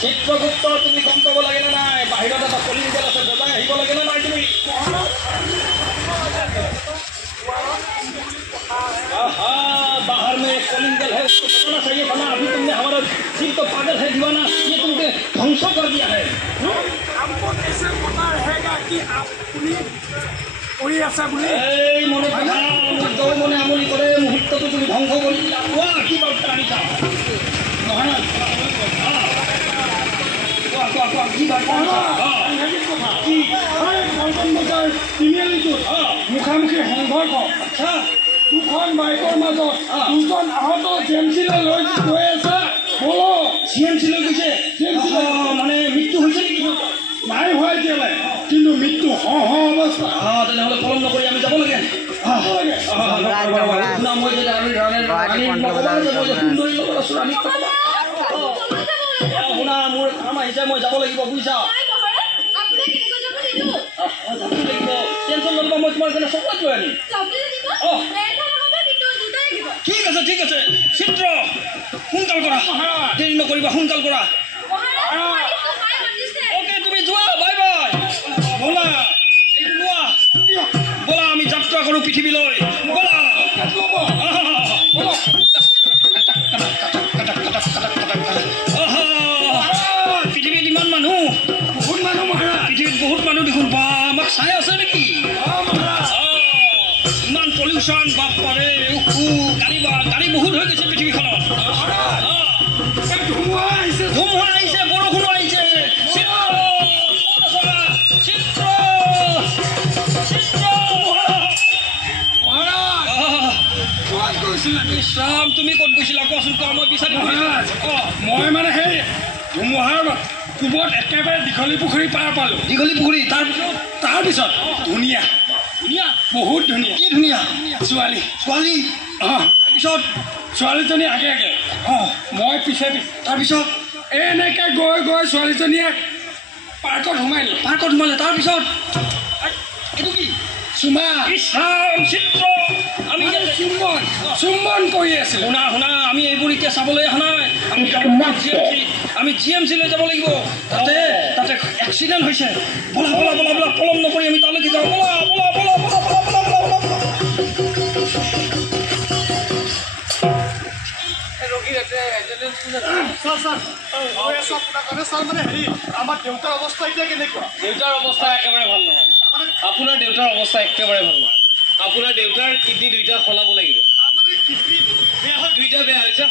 চিত্ৰগুপ্ত তুমি গম পাব লাগে না নাই বাহিৰত এটা কলিং বেল আছে বজাই আহিব লাগে না নাই তুমি बाहर में कॉलिंग बेल है उसको बताना चाहिए था ना अभी तुमने हमारा दिल तो पागल है दीवाना ये तुमने ध्वंस कर दिया है हमको कैसे पता रहेगा कि आप পুলি আছে বুলি এই মনে কথা মোৰ দৌ মনে আমনি কৰে মুহূৰ্তটো তুমি ধ্বংস কৰি দিলা কোৱা কি বাৰ্তা আনিছা নহয় না কোৱা কি বাৰ্তা আনিছা কি পল্টন বজাৰ তিনিআলিটোত মুখামুখি সংঘৰ্ষ আচ্ছা দুখন বাইকৰ মাজত দুজন আহত জেমচিলৈ লৈ গৈ আছে বলো জিএমচিলৈ গৈছে মানে মৃত্যু হৈছে নেকি নাই হোৱা এতিয়ালৈ কিন্তু মৃত্যু অৱস্থা তেনেহ'লে পলম নকৰি আমি যাব লাগে শুনা মোৰ কাম আহিছে মই যাব লাগিব বুজিছা যাব লাগিব টেনশ্যন নল'বা মই তোমাৰ কাৰণে চকলেট লৈ আনিম ঠিক আছে চিত্ৰ সোনকাল কৰা দেৰি নকৰিবা সোনকাল কৰা অ'কে তুমি যোৱা বাই বাই ব'লা এইটো লোৱা ব'লা আমি যাত্ৰা কৰোঁ পৃথিৱীলৈ ব'লা পৃথিৱীত ইমান মানুহ পৃথিৱীত বহুত মানুহ দেখোন বা আমাক চাই আছে নেকি ইমান পলিউশ্যন বাপৰে গাড়ী বহুত হৈ গৈছে পৃথিৱীখনত ধুমুহা আহিছে বৰষুণো আহিছে শ্যাম তুমি ক'ত গৈছিলা কোৱাচোন কোৱা মই বিচাৰি মই মানে সেই ধুমুহাৰ কোবত একেবাৰে দীঘলী পুখুৰী পাৰ পালোঁ দীঘলী পুখুৰী তাৰপিছত ধুনীয়া বহুত ধুনীয়া কি ধুনীয়া ছোৱালী তাৰপিছত ছোৱালীজনী আগে মই পিছে তাৰপিছত এনেকৈ গৈ ছোৱালীজনীয়ে পাৰ্কত সোমালে তাৰপিছত এইটো কি চুমা চিত্ৰ আমি চুম্বন কৰি আছিলোঁ শুনা আমি এইবোৰ এতিয়া চাবলৈ অহা নাই আমি জিএমচিলৈ যাব লাগিব তাতে এক্সিডেণ্ট হৈছে বলা পলম নকৰি আমি তালৈকে যাওঁ বলা আমাৰ দেউতাৰ অৱস্থা এতিয়া কেনেকুৱা দেউতাৰ অৱস্থা একেবাৰে ভাল নহয় আপোনাৰ দেউতাৰ অৱস্থা একেবাৰে ভাল নহয় আপোনাৰ দেউতাৰ কিডনী দুইটা সলাব লাগিব দুইটা বেয়া হৈছে